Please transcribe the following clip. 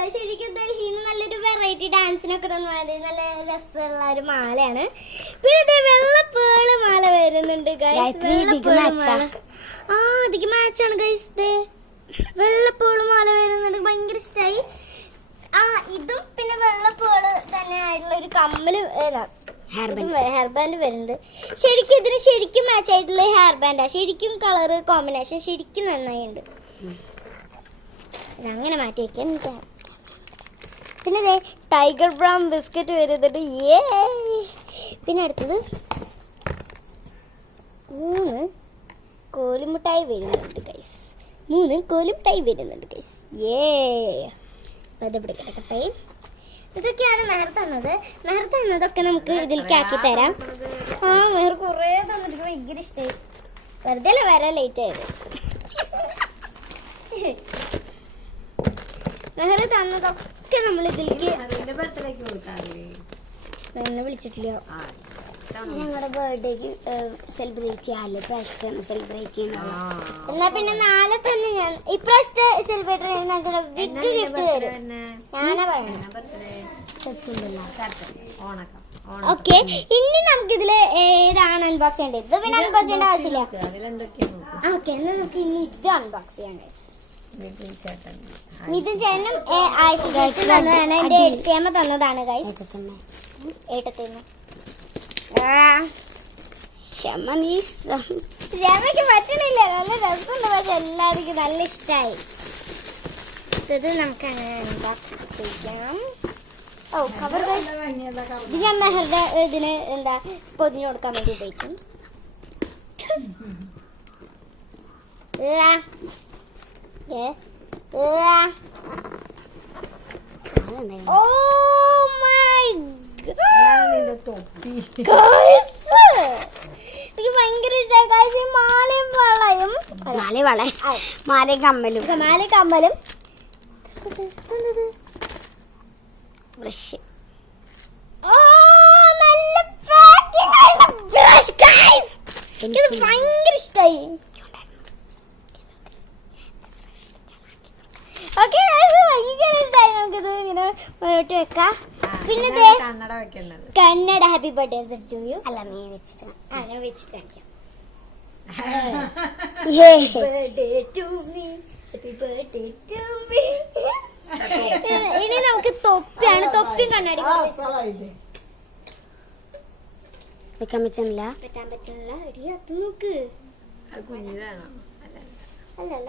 മാല ശരിക്കും ഡൽഹിയിൽ നിന്ന് നല്ലൊരു വെറൈറ്റി ഡാൻസിനൊക്കെ ഇടുന്ന നല്ല രസമുള്ള ഒരു മാലയാണ്. പിന്നെ വെള്ളപ്പേള് മാല വരുന്നുണ്ട് അതിക്ക് മാച്ചാണ് ഗൈസ്. വെള്ളപ്പേള് മാല വരുന്നുണ്ട്, ഭയങ്കര ഇഷ്ടമായി. ഇതും പിന്നെ വെള്ളപ്പേള് തന്നെ ആയിട്ടുള്ള ഒരു കമ്മല് ഹെയർ ബാൻഡ് വരുന്നുണ്ട്. ശരിക്കും ഇതിന് ശരിക്കും മാച്ച് ആയിട്ടുള്ള ഹെയർ ബാൻഡാ. ശരിക്കും കളറ് കോമ്പിനേഷൻ ശരിക്കും നന്നായിട്ടുണ്ട്. അങ്ങനെ മാറ്റി വയ്ക്കാം. പിന്നെ ടൈഗർ ബ്രൗൺ ബിസ്ക്കറ്റ് വരുന്നുണ്ട്. പിന്നെ അടുത്തത് 3 കോലുമിഠായി വരുന്നുണ്ട് ഗൈസ്. 3 കോലുമിഠായി വരുന്നുണ്ട് ഗൈസ്. അതവിടെ കിടക്കട്ടെ. ഇതൊക്കെയാണ് മെഹർ തന്നത്. മെഹർ തന്നതൊക്കെ നമുക്ക് ഇതിലേക്ക് ആക്കി തരാം. മെഹർ കുറേ തന്നിട്ട് ഭയങ്കര ഇഷ്ടമായി. വെറുതെ അല്ലേ വരാൻ ലേറ്റ് ആയത്. മെഹർ തന്നതൊക്കെ നമ്മൾ ഇതിലേക്ക് എന്നെ വിളിച്ചിട്ടില്ല. ഞങ്ങളുടെ ബർത്ത്ഡേക്ക് സെലിബ്രേറ്റ് ചെയ്യാമല്ലോ. പ്രാവശ്യത്താണ് സെലിബ്രേറ്റ് ചെയ്യുന്നത്. എന്നാ പിന്നെ നാളെ തന്നെ ഞാൻ ഇപ്രാവശ്യത്തെ സെലിബ്രേറ്റ് ചെയ്യുന്ന ബിഗ് ഗിഫ്റ്റ് തരും. ഞാനാ പറയുന്നത്. ഓക്കെ, ഇനി നമുക്കിതിൽ ഏതാണ് അൺബോക്സ് ചെയ്യേണ്ടത്? ഇത് പിന്നെ അൺബോക്സ് ചെയ്യേണ്ട ആവശ്യമില്ല. ഓക്കെ, എന്നാൽ നമുക്ക് ഇനി ഇത് അൺബോക്സ് ചെയ്യേണ്ടത്. മിഥുൻ ചേട്ടനും ആയിഷ ചേച്ചി തന്നതാണ്. എൻ്റെ ഏട്ടത്തിയമ്മ തന്നതാണ് ഗൈസ്. ഏട്ടത്തിയമ്മ ക്ഷമയ്ക്ക് പറ്റണില്ല. നല്ല രസമുണ്ട്, പക്ഷെ എല്ലാവർക്കും നല്ല ഇഷ്ടമായി. ഇത് നമുക്ക് അങ്ങനെ അൺബോക്സ് ചെയ്യാം. കവർ ഇത് ഞാൻ മെഹറുടെ ഇതിന് എന്താ പൊതിഞ്ഞു കൊടുക്കാൻ വേണ്ടി ഉപയോഗിക്കും. എനിക്ക് ഭയങ്കര ഇഷ്ടമായി. മാലയും വളയും മാലയും കമ്മലും ബ്രഷ്. നല്ല എനിക്ക് ഭയങ്കര ഇഷ്ടമായി. ഓക്കെ, ഭയങ്കര ഇഷ്ടമായി. നമുക്കിത് ഇങ്ങനെ മുന്നോട്ട് വെക്കാം. പിന്നെ കണ്ണട ഹാപ്പി ബർത്ത്ഡേ ടു യു. അല്ല, നീ വെച്ചിട്ട് ഞാൻ വെച്ചിട്ട് കാണിക്കാം. ഇനി നമുക്ക് തൊപ്പിയാണ്. തൊപ്പിയും കണ്ണാടി വെക്കാൻ പറ്റാൻ പറ്റില്ല. അത് നോക്ക്. അല്ലല്ല,